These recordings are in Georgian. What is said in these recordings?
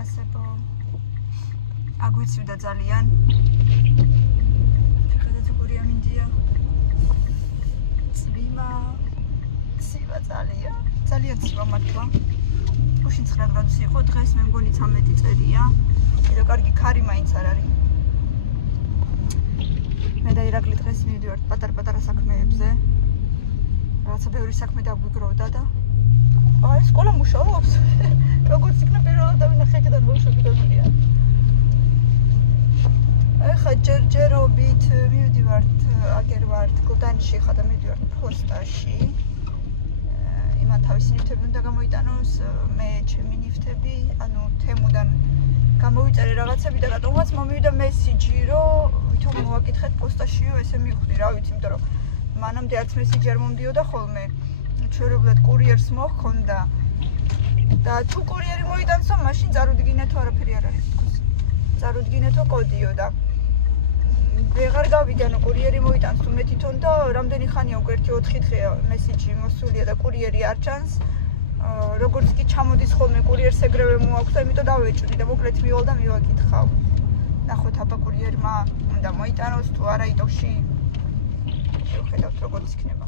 უფასებო. აგვიცივდა ძალიან. ხედავთ როგორია მინდია. ცივა ძალიან ცივა მართლა. გუშინ 9 გრადუსი იყო, დღეს მე მგონი 13 წერია. კიდევ კარგი ქარი მაინც არ არის. მე და ირაკლი დღეს მივდივართ პატარ-პატარა საქმეებზე. რაღაცა ბევრი საქმე დაგვიგროვდა და აი სკოლა მუშაობს. როგორც იქნა პირველად დავინახე კიდევ მოუშვებიდანია. ეხა ჯერჯერობით მივდივართ, აგერ ვართ გლდანში ხა და მივდივართ ფოსტაში. იმან თავისი ნივთები უნდა გამოიტანოს, მე ჩემი ნივთები, ანუ თემუდან გამოვიწერე რაღაცები და რატომაც მომივიდა მესიჯი, რომ ვითომ მოვაკითხეთ პოსტაშიო, ესე მივხვდი, რა ვიცი, იმიტომ რომ მანამდე არც მესიჯი არ მომდიოდა ხოლმე. ჩვეულებრივად კურიერს მოჰქონდა და თუ კურიერი მოიტანსო, მაშინ წარუდგინეთო, არაფერი არ არის თქოს. წარუდგინეთო კოდიო და ვეღარ გავიდანო კურიერი მოიტანს თუ მე თვითონ და რამდენი ხანია უკვე 1-4 დღეა მესიჯი მოსულია და კურიერი არ ჩანს. როგორც კი ჩამოდის ხოლმე კურიერს ეგრევე მოაქვს და იმიტომ დავეჭვდი და მოკლედ მივალ და მივაკითხავ. ნახოთ აბა კურიერმა უნდა მოიტანოს თუ არა იტოში. შევხედავთ როგორც იქნება.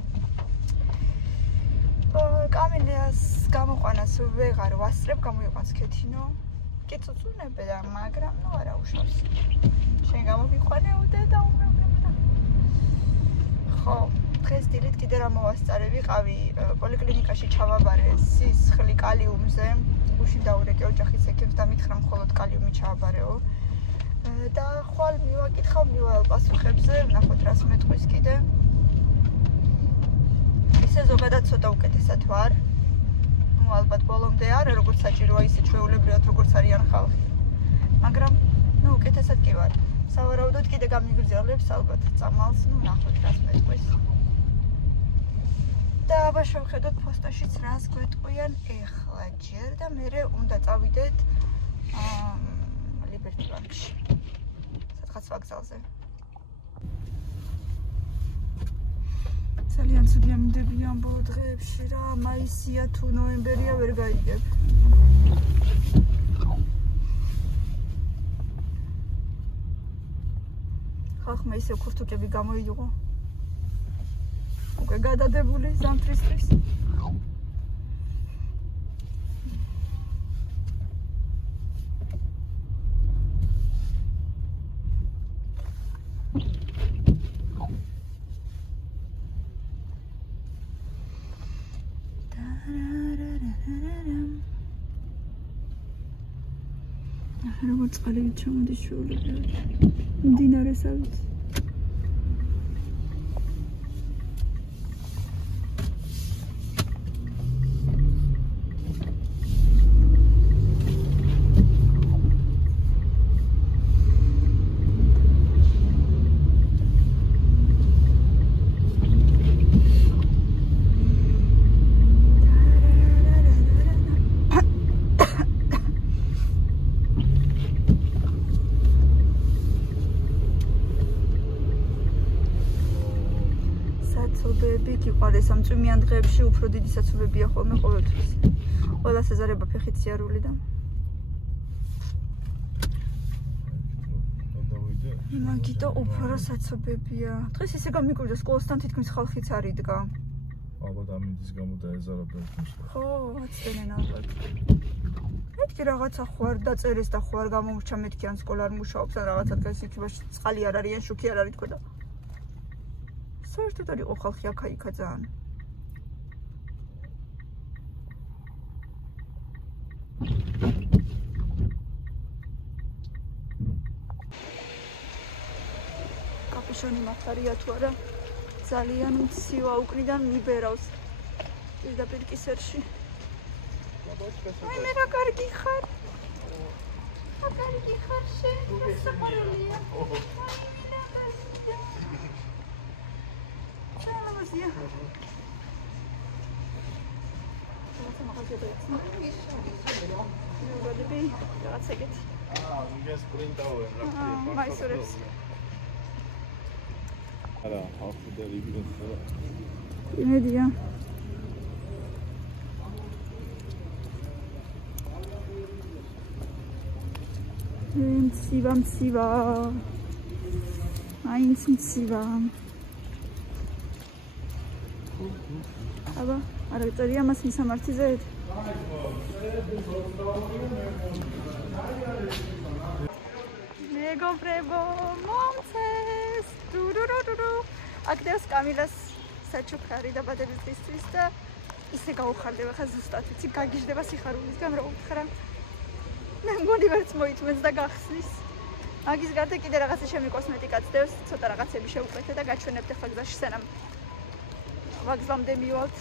კამილეას გამოყვანას ვეღარ ვასწრებ, გამოიყვანს ქეთინო. კი წუწუნებე და მაგრამ ნუ არა უშავს. შენ გამომიყვანეოდე და უმეუბნებო და ხო, დღეს დილით კიდე რა მოვასწარე, ვიყავი პოლიკლინიკაში ჩავაბარე სისხლი კალიუმზე. გუშინ დაურეკე ოჯახის ექიმს და მითხრა მხოლოდ კალიუმი ჩააბარეო. და ხვალ მივაკითხავ მივალ პასუხებზე, ნახოთ რას მეტყვის კიდე. ისე ზოგადად ცოტა უკეთესად ვარ. ნუ ალბათ ბოლომდე არა, როგორც საჭიროა, ისე ჩვეულებრივად როგორც არიან ხალხი. მაგრამ ნუ უკეთესად კი ვარ. სავარაუდოდ კიდე გამიგრძელებს ალბათ წამალს, ნუ ნახოთ რას მეტყვის. და აბა შევხედოთ პოსტაშიც რას გვეტყვიან ეხლა ჯერ და მერე უნდა წავიდეთ ლიბერტი ბანკში. სადღაც ვაგზალზე. ძალიან ცუდია მინდები ამ ბოლო დღეებში რა, მაისია თუ ნოემბერია ვერ გაიგებ. ხალხმა ისევ ქურთუკები გამოიიღო. უკვე გადადებული ზამთრისთვის. როგორც წყალივით ჩამოდის ჩვეულებრივად. მდინარესაც. საცობები გიყვარეს ამ წვიმიან დღეებში უფრო დიდი საცობებია ხოლმე ყოველთვის. ყველას ეზარება ფეხით სიარული და მაგიტო უფრო საცობებია. დღეს ისე გამიკვირდა სკოლასთან თითქმის ხალხიც არ იდგა. ალბათ ამინდის გამო დაეზარა ბევრს. ხო, აცდენენ ალბათ. მეთქი რაღაცა ხო არ დაწერეს და ხო არ გამომრჩა მეთქი ან სკოლა არ მუშაობს ან რაღაცა დღეს იქებაში წყალი არ არის ან შუქი არ არის თქო და საერთოდ არ იყო ხალხი აქა-იქა ძალიან. კაპიშონი მახარია თუ არა, ძალიან მცივა უკნიდან მიბერავს პირდაპირ კისერში. აი მე რა კარგი ხარ. რა კარგი ხარ შენ, სასაყვარელია. Все. მცივა. მაინც მცივა. აბა, არა წერია მას მისამართი ზედ. მეგობრებო, მომწეს. აკდევს კამილას საჩუქარი დაბადების დღისთვის და ისე გაუხარდება ხა ზუსტად ვიცი გაგიჟდება სიხარულისგან რა უთხრა. მე მგონი ვერც მოიწმენს და გახსნის. მაგის გარდა კიდე რაღაცა ჩემი კოსმეტიკაც დევს, ცოტა რაღაცები შევუკვეთე და გაჩვენებთ ახლა გზაში სანამ ვაგზამდე მივალთ.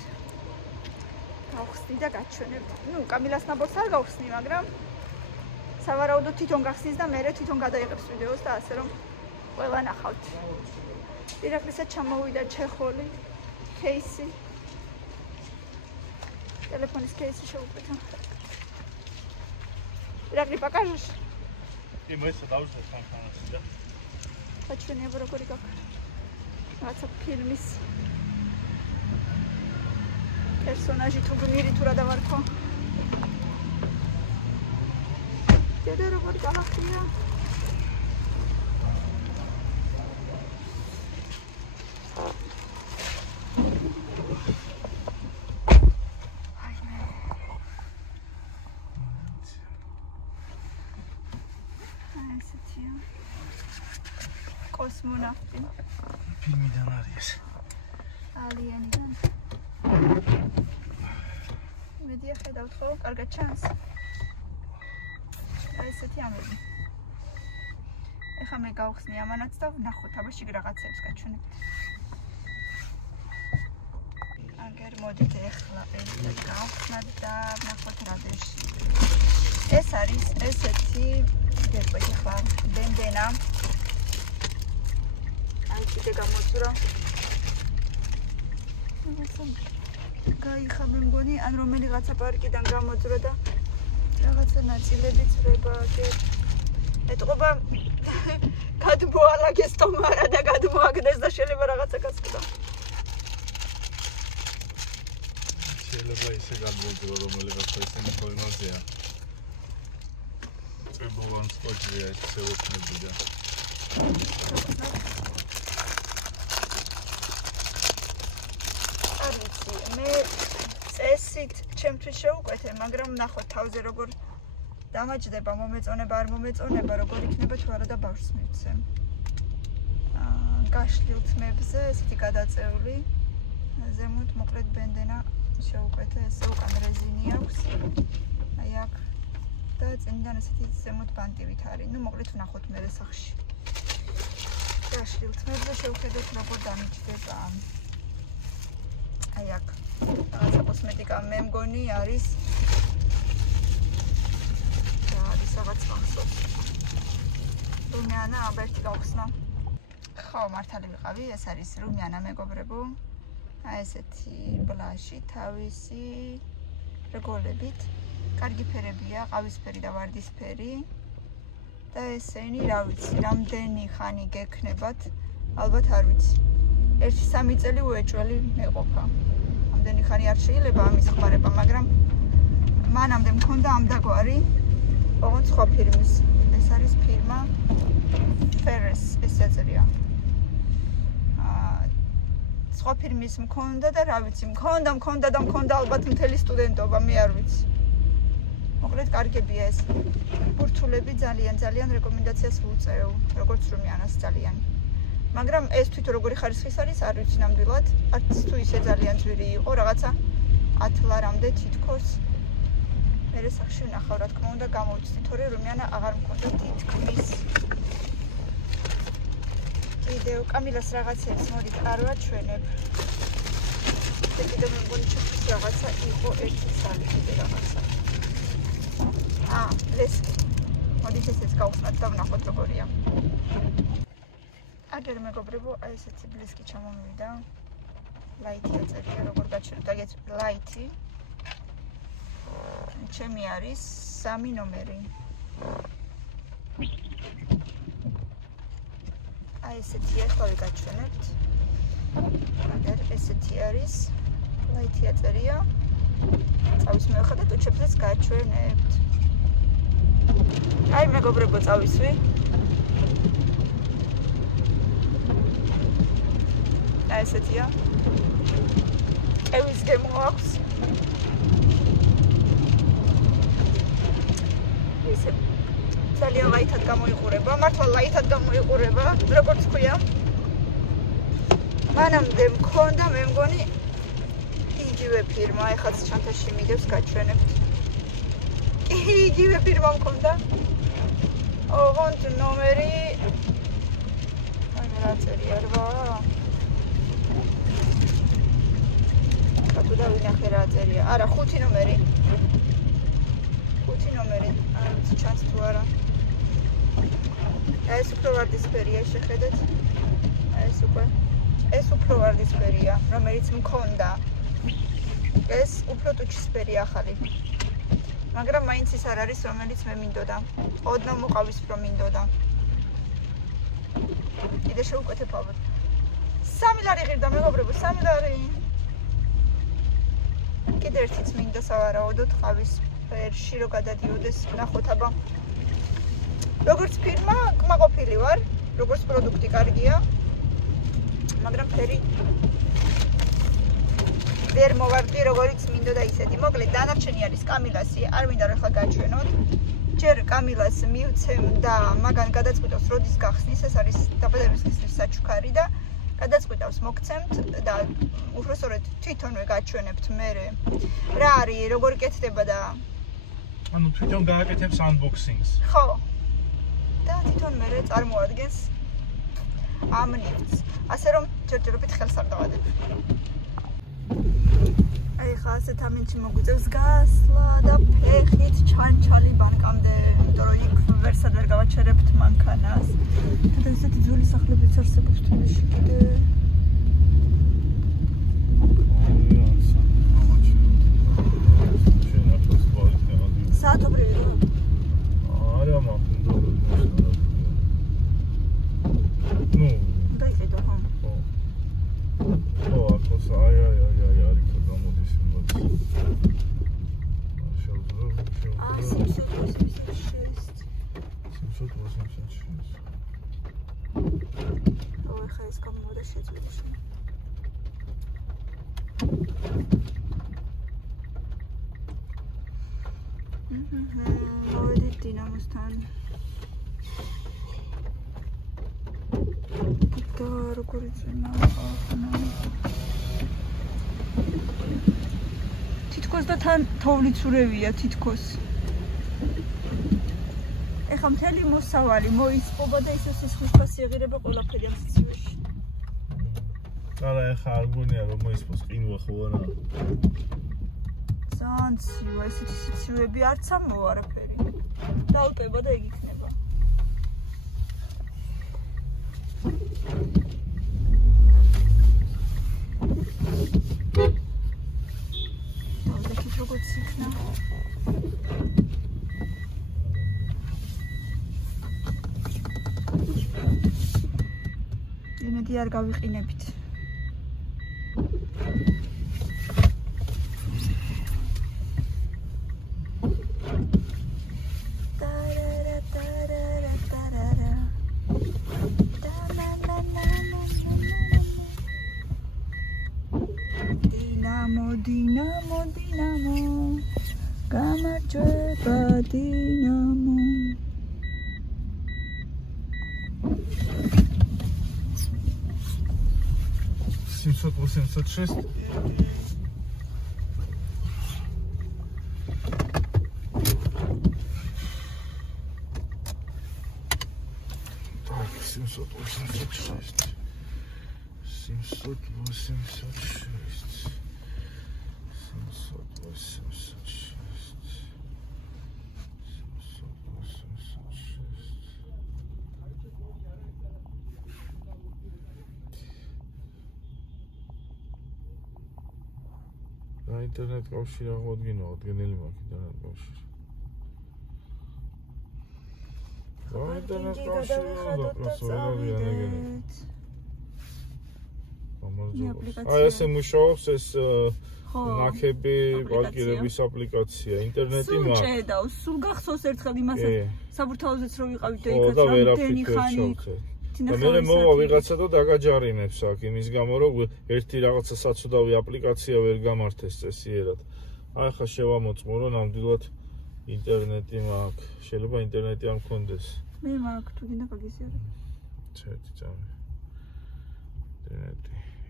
გავხსნი და გაჩვენებთ. ნუ კამილას ნაბორს არ გავხსნი, მაგრამ სავარაუდოდ თვითონ გახსნის და მე თვითონ გადაიღებს ვიდეოს და ასე რომ ყველა ნახავთ. ირაკლისად ჩამოვიდა ჩეხოლი, кейსი. ტელეფონის кейსი შევუკვეთა. ირაკლი покажешь? И мы сюда уже სამხანაში და გაჩვენებო როგორი გაქვს. რაღაცა ფილმის პერსონაჟი თუ გმირი თუ რა დავარქვა. დედა როგორი გავახია. კოსმონავტი. ფილმიდან არის. ალიანიდან. მედია ხედავთ ხო? კარგად ჩანს. აი ესეთი ამბები. ეხლა მე გავხსნი ამანაც და ვნახოთ აბაში რაღაცებს გაჩვენებთ. აგერ მოდით ეხლა ეს გავხსნათ და ვნახოთ რა დეში. ეს არის ესეთი გეტყვით ახლა ბენდენა. აი კიდე გამოწურა. გაიხა მე მგონი ან რომელიღაცა პარკიდან გამოწურა და რაღაცა ნაწილები წრება აგერ. ეტყობა გადმოალაგეს თომარა და გადმოაგდეს და შეიძლება რაღაცა გასკდა. შეიძლება ისე გადმოწურო რომელიღაცა ისინი ფორმაზეა. წებოვან სკოჭია ეს შევექნები და მე წესით ჩემთვის შევუკვეთე, მაგრამ ნახოთ თავზე როგორ დამაჯდება, მომეწონება არ მომეწონება, როგორ იქნება თუ არა და ბავშვს მივცემ. გაშლილ თმებზე ესეთი გადაწეული. ზემოთ მოკლედ ბენდენა შევუკვეთე, ესე უკან რეზინი აქვს. აი აქ და წინიდან ესეთი ზემოთ ბანტივით არის. ნუ მოკლედ ვნახოთ მე სახში. გაშლილ თმებზე შევხედოთ როგორ დამიჯდება. აი აქ რაღაცა კოსმეტიკა მე მგონი არის რაღაც მახსოვს. რუმიანა აბერტი გავხსნა. ხო, მართალი ვიყავი, ეს არის რუმიანა მეგობრებო. აი ესეთი ბლაში თავისი რგოლებით. კარგი ფერებია, ყავისფერი და ვარდისფერი. და ესენი რა ვიცი, რამდენი ხანი გექნებათ, ალბათ არ ვიცი. 1-3 წელი უეჭველი მეყოფა. ამდენი ხანი არ შეიძლება ამის ხმარება, მაგრამ მანამდე მქონდა ამ დაგვარი, ოღონდ სხვა ფირმის. ეს არის ფირმა Ferres, ეს ეწერია. სხვა ფირმის მქონდა და რა ვიცი, მქონდა ალბათ მთელი სტუდენტობა, მე არ ვიცი. მოკლედ კარგებია ეს. ბურთულები ძალიან რეკომენდაციას ვუწევ, როგორც რუმიანას ძალიან. მაგრამ ეს თვითონ როგორი ხარისხის არის, არ ვიცი ნამდვილად. არც თუ ისე ძალიან ძვირი იყო, რაღაცა 10 ლარამდე თითქოს. მე სახში ვნახავ, რა თქმა უნდა, გამოვიცდი, თორე რუმიანა აღარ მქონდა თითქმის. ვიდეო კამილას რაღაცებს მოდით არ ვაჩვენებ. და კიდევ მე მგონი ჩემთვის რაღაცა იყო ერთი სალი კიდე რაღაცა. ლესკი. მოდით ესეც გავხსნათ და ვნახოთ როგორია. აგერ მეგობრებო, აი ესეთი ბლისკი ჩამომივიდა. ლაითი აწერია, როგორ გაჩვენებთ, აგეთ ლაითი. ჩემი არის 3 ნომერი. აი ესეთი ახლა ვიგაჩვენებთ. აგერ ესეთი არის. ლაითი აწერია. წავის მეოხდა თუ ჩემს გაჩვენებთ. აი მე მეგობრებო, წავისვი. აი ესეთია. კევის გემო აქვს. ისე ძალიან ლაითად გამოიყურება, მართლა ლაითად გამოიყურება, როგორც ქვია. მანამდე მქონდა, მე მგონი იგივე ფირმა, ეხაც ჩანთაში მიდევს გაჩვენებთ. იგივე ფირმა მქონდა. ოღონდ ნომერი აი რა წერია 8. კატო დავინახე რა წერია. არა, 5 ნომერი. 5 ნომერი. არ ვიცი ჩანს თუ არა. ეს უფრო ვარდისფერია, შეხედეთ. ეს უფრო ვარდისფერია, რომელიც მქონდა. ეს უფრო ტუჩისფერი ახალი. მაგრამ მაინც ის არ არის, რომელიც მე მინდოდა. ოდნავ მოყავისფრო მინდოდა. კიდე შევუკეთებავთ. 3 ლარი ღირდა მეგობრებო, 3 ლარი. კიდე ერთიც მინდა სავარაუდოდ ყავისფერში რო გადადიოდეს, ნახოთ აბა. როგორც ფირმა, კმაყოფილი ვარ, როგორც პროდუქტი კარგია. მაგრამ ფერი ვერ მოვარდი, როგორც მინდოდა ისეთი. მოკლედ, დანარჩენი არის კამილასი, არ მინდა რომ ახლა გაჩვენოთ. ჯერ კამილას მივცემ და მაგან გადაწყვიტავს როდის გახსნის, ეს არის დაბადების დღისთვის საჩუქარი და გადაწყვიტავს მოგცემთ და უბრალოდ თვითონვე გაჩვენებთ მე რა არის, როგორ კეთდება და ანუ თვითონ გააკეთებს unboxing-ს. ხო. და თვითონ მე წარმოადგენს ამ ნივთს. ასე რომ ჯერჯერობით ხელს არ დავადებ. აი ხა ასეთ ამინჩი მოგვიწევს გასვლა და ფეხით ჩანჩალი ბანკამდე, იმიტომ რომ იქ ვერსად ვერ გავაჩერებთ მანქანას. და ესეთი ძველი სახლებიც არსებობს თბილისში კიდე. საათობრივი რა? არა, მაგდო. ნუ დაიყიდო ხო? ხო, ახოს აი არის გამოდის იმას. ой, ხა ეს გამოვიდა შეძლებში. მოვიდით დინამოსთან. და როგორ იცემა ახლა. თითქოს და თან თოვლიც ურევია თითქოს. ეხა მთელი მოსავალი მოისპობა და ისე სისხლის ფასიაღირება ყველაფერი ამ სიცივეში. არა, ეხა არ გონია რომ მოისპოს ყინვა ხო არა. ძალიან ცივა, ესეთი სიცივეები არც ამოვა არაფერი. დავტება და ეგ იქნება. დავდექით როგორც იქნა. იმედი არ გავიყინებით. დინამო გამარჯვება დინამო 786 internet კავშირი აღმოდგინა, აღდგენილი მაქვს internet კავშირი. internet კავშირი აი ესე მუშაობს ეს ნაკები პარკირების აპლიკაცია, ინტერნეტი სულ მაქვს. ჭედავს, სულ გახსოვს ერთხელ იმასე საბურთალოზეც რომ ვიყავით და ხო, იქაც და რამდენი ვერაფრით ხანი და მე მოვა ვიღაცა და დაგაჯარიმებს აქ იმის გამო რომ ერთი რაღაცა საცუდავი აპლიკაცია ვერ გამართეს წესიერად. აი ხა შევამოწმო რომ ნამდვილად ინტერნეტი მაქვს. შეიძლება ინტერნეტი არ მქონდეს. მე მაქვს თუ გინდა გაგიზიარო. ჩეთი წამი.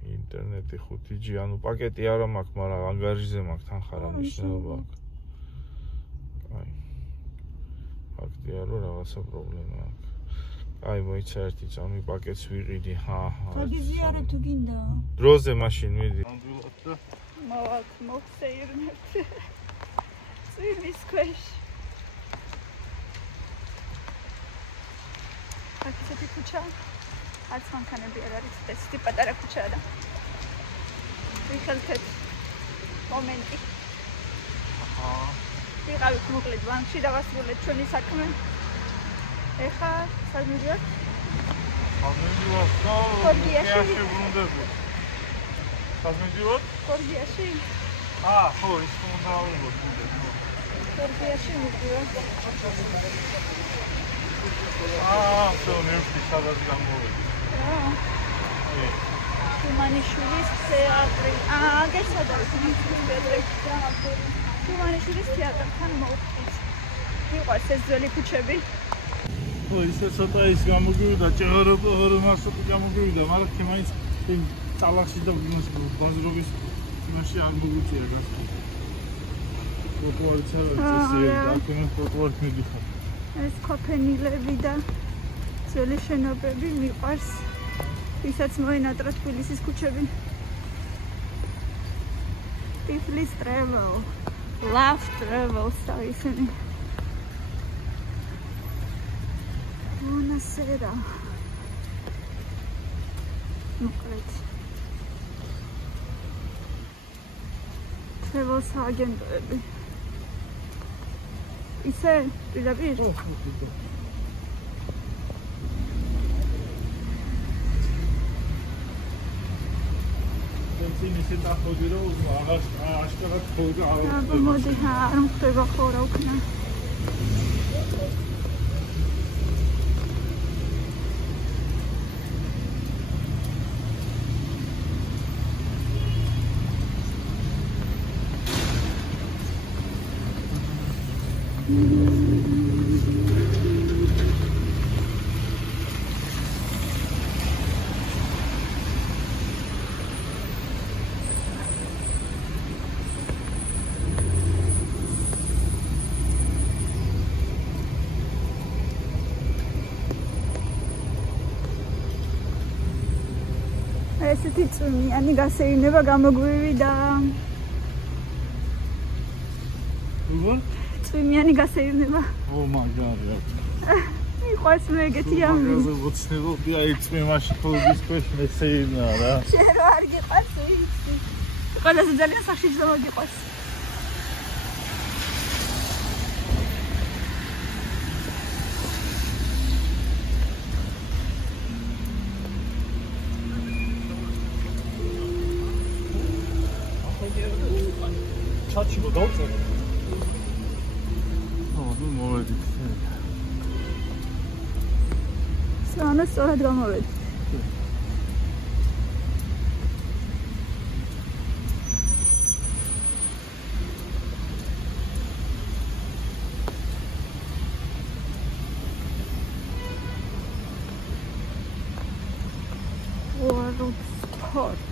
ინტერნეტი 5G, ანუ პაკეტი არა მაქვს, მაგრამ ანგარიზე მაქვს, თან ხარ ამიშნობა აქვს. აი. ფაქტია რომ რაღაცა პრობლემა აქვს. აი, მოიცა ერთი წამი პაკეტს ვიყიდი, გაგიზიარო თუ გინდა. დროზე მაშინ მიდი. ნამდვილად და მოვხსეირნებთ. წვიმის ქვეშ. აქ ისეთი ქუჩა. არც მანქანები არ არის, ესეთი პატარა ქუჩაა და ვიხელთეთ მომენტი. ვიყავით მოკლედ ბანკში და ვასრულეთ ჩვენი საქმე. ეხლა სად მივიდეთ? გორგიაში ბრუნდები. სად მივიდეთ? გორგიაში? ხო, ის უნდა ავიღოთ. გორგიაში მივიდეთ. ხო, ნერვი სადაც გამოვიდა. შუმანიშვილის თეატრი. გესადავთ შუმანიშვილის თეატრთან მოვხდით. მიყვარს ეს ძველი ქუჩები. ხო, ისე ცოტა ის გამოგვივიდა, ჭეღარო მარშრუტი გამოგვივიდა, მაგრამ კი მაინც იმ წალახში და ბაზრობის იმაში არ მოგვიწია გასული. ტროტუარიც არ არის ესე, აქედან ტროტუარით მიდიხარ. ეს კოფენილები და ძველი შენობები მიყვარს. ვისაც მოენატრა თბილისის ქუჩები. Tiflis travel. Love travels და ისინი. Buonasera. მოკლედ. Travel აგენტები. ისე პირდაპირ? ხო. ისე დაходი რომ აღარ ხოლმე არ მოდი არ ხდება ხო რა ვქნა ესეთი წვიმიანი გასეირნება გამოგვივიდა. როგორ? წვიმიანი გასეირნება. Oh my god. მიყვარს მე ეგეთი ამბი. ვოცნებობდი აი წვიმაში ხოლმე ქვეშ მესეირნა რა. შენ რა არ გიყვარს იცი. ყველაზე ძალიან სახში ძმა გიყვარს. ჩაჩი მოდავწე. ნუ მოვედით. სანამ სწორად გამოვედი. World Sport.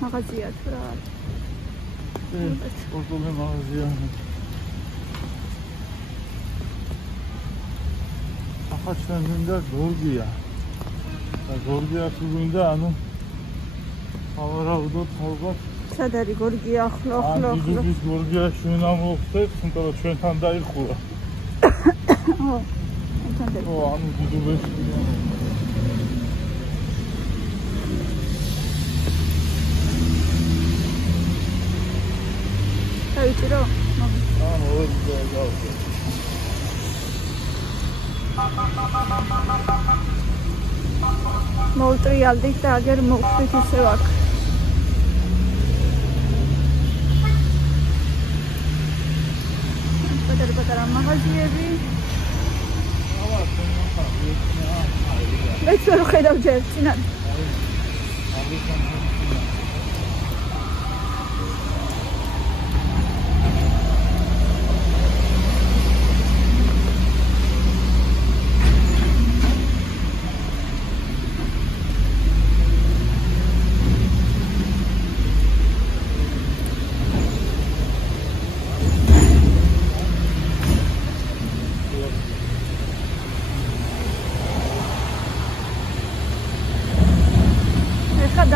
მაღაზია თუ რა არის? სპორტული მაღაზია. ახლა მინდა გორგია. და გორგია თუ მინდა, ანუ ავარავდოთ ალბათ. სად არის გორგია ახლა? დიდუბის გორგიაში უნდა მოვხდეთ, თუმცა ჩვენთან დაიხურა. ო, ენთან ო, ანუ დიდუბეში. დაიჭირო? მოვიდა. მოვტრიალდით და აგერ მოვხდით ისევ აქ. პატარა მაღაზიები. მეც ვერ ხედავ ჯერ წინათ.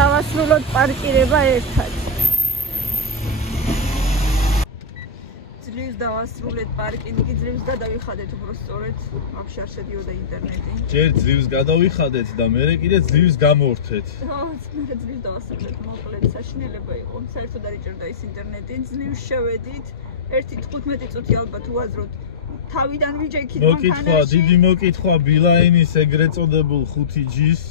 დავასრულოთ პარკირება ერთად. ძლივს დავასრულეთ პარკინგი, ძლივს გადავიხადეთ უბრალოდ, ვაფშე არ შედიოდა ინტერნეტი. ჯერ ძლივს გადავიხადეთ და მერე კიდე ძლივს გამორთეთ. მე ძლივს დავასრულეთ, მოკლედ საშინელება იყო. საერთოდ არ იჭერდა ის ინტერნეტი, ძლივს შევედით, 1-15 წუთი ალბათ უაზროდ. თავიდან ვიჯექით მანქანაში. მოკითხვა, დიდი მოკითხვა ბილაინის ეგრეთ წოდებულ 5G-ს.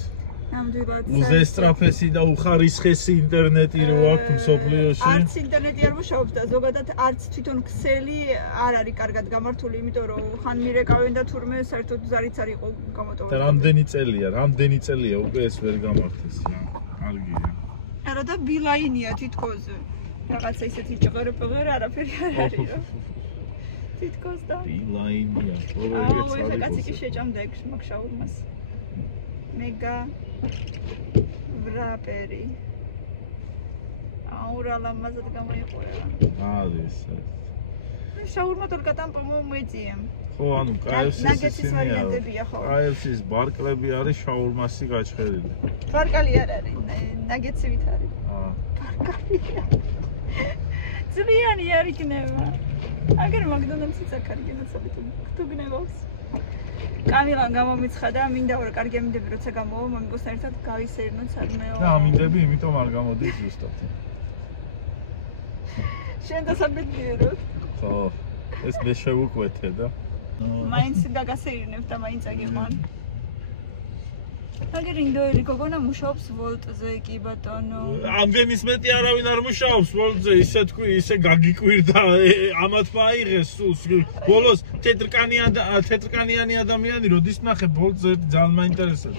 უზესტრაფესი და უხარისხესი ინტერნეტი რო აქვს მსოფლიოში. არც ინტერნეტი არ მუშაობს და ზოგადად არც თვითონ ქსელი არ არის კარგად გამართული, იმიტომ რომ ხან მირეკავენ და თურმე საერთოდ ზარიც არ იყო გამოტოვებული. და რამდენი წელია უკვე ეს ვერ გამართეს. კარგია. არა და ბილაინია თითქოს. რაღაცა ისეთი ჭღერპღერ არაფერი არ არის. თითქოს და ბილაინია. ოღონდ კაცი კი შეჭამდა ეგ მაგ შაურმას. მეგა ვრაპერი. აურა ლამაზად გამოიყურება. არის. შაურმა თორკა ტამპო მოეწია. ხო, ანუ ნაგეტსის ვარიანტებია ხო. KFC-ის ბარკლები არის შაურმასი გაჩხერილი. ბარკალი არ არის, ნაგეტსივით არის. ბარკალია. ძრიანი არ იქნება. აგერ მაკდონალდსიც აქ არის გენაცვალეთ თუ გნევავს. კამილამ გამომიცხადა, მინდა რომ კარგი ამინდები როცა გამოვა, მამიკოსთან ერთად გავისერნოთ სადმეო. და ამინდები იმიტომ არ გამოდის ზუსტად. შენ დასაბედიეროთ. ხო, ეს მე შევუკვეთე და მაინც გაგასეირნებ და მაინც აგიყვან. აგერ ინდოელი გოგონა მუშაობს ვოლტზე კი ბატონო. ამდენის მეტი არავინ არ მუშაობს ვოლტზე, ისე თქვი, ისე გაგიკვირდა, ამათ მაიღეს სულს. ბოლოს თეთრკანიანი ადამიანი როდის ნახე ვოლტზე ძალიან მაინტერესებს.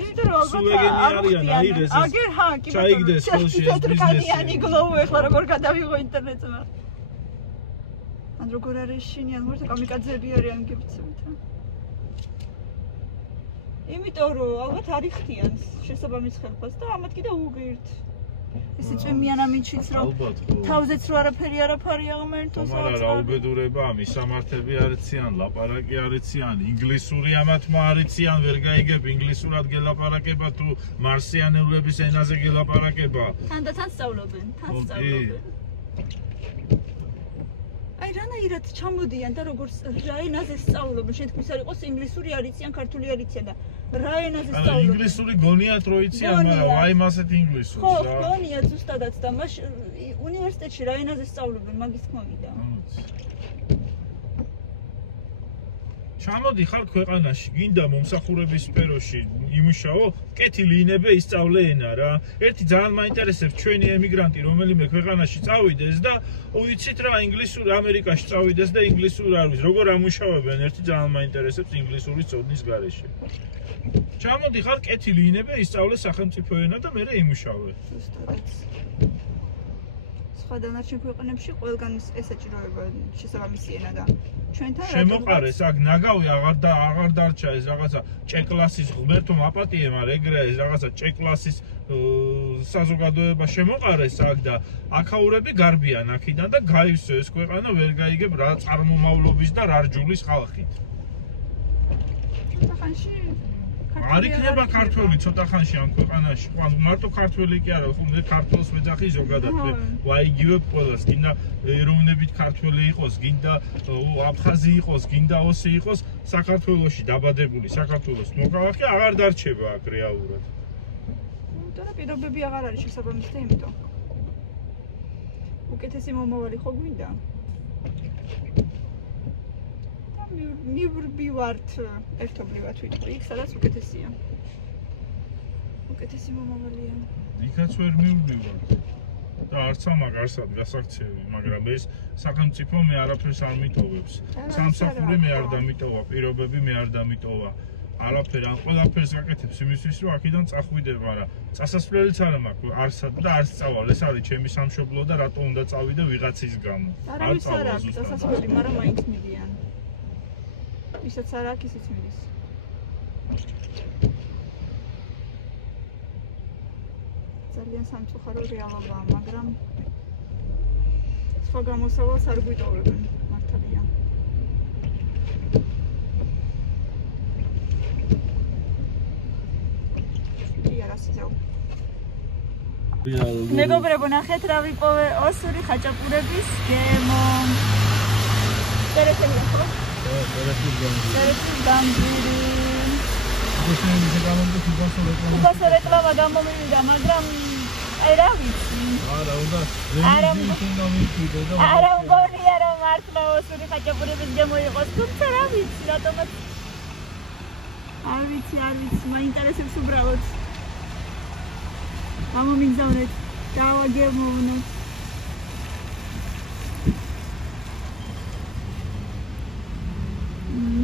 სულ ეგენი არიან, აიღეს ეს. აგერ ჰა, კი ბატონო. ჩაიგდეს ხელში ეს ბიზნესი. თეთრკანიანი გლოუ ეხლა როგორ გადავიღო ინტერნეტზე. ან როგორ არის შინიან, მორთო კამიკაძეები არიან გიფცებით. იმიტომ რომ ალბათ არ იხდიან შესაბამის ხელფას და ამათ კიდე უღირთ. ესე წვიმიან ამინჩიც რომ თავზეც რო არაფერი აღმერთოს. მაგრამ რა უბედურება, მისამართები არიციან, ლაპარაკი არიციან, ინგლისური ამათმა არიციან, ვერ გაიგებ ინგლისურად გელაპარაკება თუ მარსიანელების ენაზე გელაპარაკება. თან სწავლობენ, აი რანაირად ჩამოდიან და როგორც რა ენაზე სწავლობენ, შეთქმის არ იყოს ინგლისური არიციან, ქართული არიციან და რა ენაზე სწავლობენ. ინგლისური გონიათ რო იციან, მაგრამ აი მასეთ ინგლისურს რა. ხო, გონიათ ზუსტადაც და მას უნივერსიტეტში რა ენაზე სწავლობენ, მაგის თქმა მინდა. ჩამოდი ხარ ქვეყანაში, გინდა მომსახურების სფეროში იმუშაო, კეთილი ინებე ისწავლე ენა რა. ერთი ძალიან მაინტერესებს ჩვენი ემიგრანტი, რომელიმე ქვეყანაში წავიდეს და უიცით რა, ინგლისური ამერიკაში წავიდეს და ინგლისური არ ვიცი, როგორ ამუშავებენ, ერთი ძალიან მაინტერესებს ინგლისური წოდნის გარეშე. ჩამოდი ხარ კეთილი ინებე ისწავლე სახელმწიფო ენა და მერე იმუშავე. ზუსტადაც. სხვა დანარჩენ ქვეყნებში ყველგან ესაჭიროება შესაბამისი ენა და ჩვენთან შემოყარეს აქ ნაგავი აღარ დარჩა ეს რაღაცა ჭეკლასის ღმერთო მაპატიე, მაგრამ ეგრე ეს რაღაცა ჭეკლასის საზოგადოება შემოყარეს აქ და აქაურები გარბიან აქიდან და გაივსო ეს ქვეყანა ვერ გაიგებ რა წარმომავლობის და რა რჯულის ხალხით. ხანში არ იქნება ქართველი ცოტა ხანში ამ ქვეყანაში. ანუ მარტო ქართველი კი არა, ხო მე ქართველს მეძახი ზოგადად. მე ვაიგივებ ყველას, გინდა ეროვნებით ქართველი იყოს, გინდა აფხაზი იყოს, გინდა ოსი იყოს, საქართველოში დაბადებული, საქართველოს მოქალაქე აღარ დარჩება აქ რეალურად. და პირობები აღარ არის შესაბამისი და იმიტომ. უკეთესი მომავალი ხო გვინდა? მივრბივართ ერთობლივად ვიტყვი, იქ სადაც უკეთესია. უკეთესი მომავალია. იქაც ვერ მივდივართ. და არც ამაგარსად გასაქცევი, მაგრამ ეს სახელმწიფო მე არაფერს არ მიტოვებს. სამსახური მე არ დამიტოვა, პირობები მე არ დამიტოვა. არაფერ ან ყველაფერს გაკეთებს იმისთვის, რომ აქედან წახვიდე, მაგრამ წასასვლელიც არ მაქვს, არსად და არც წავალ. ეს არის ჩემი სამშობლო და რატო უნდა წავიდე ვიღაცის გამო. არავის არ აქვს წასასვლელი, მაგრამ მაინც მიდიან. ისაც არ აქვს, ისიც მიდის. ძალიან სამწუხარო რეალობაა, მაგრამ სხვა გამოსავალს არ გვიტოვებენ, მართალია. მეგობრებო, ნახეთ რა ვიპოვე ოსური ხაჭაპურების გემო. წერეთელია ხო? წერეთის გამბირი. უგასო რეკლამა გამომივიდა, მაგრამ აი რა ვიცი. არა მგონია რომ მართლა ოსური ხაჭაპურების გემო იყოს, თუმცა რა ვიცი, რატომაც არ ვიცი, მაინტერესებს უბრალოდ. გამომიგზავნეთ, დავაგემოვნოთ.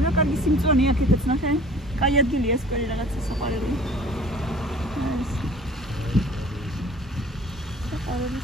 რა კარგი სიმწვანეა აქეთაც ნახე. კაი ადგილია სკვერი რაღაცა საყარელი. ეს საყარელი.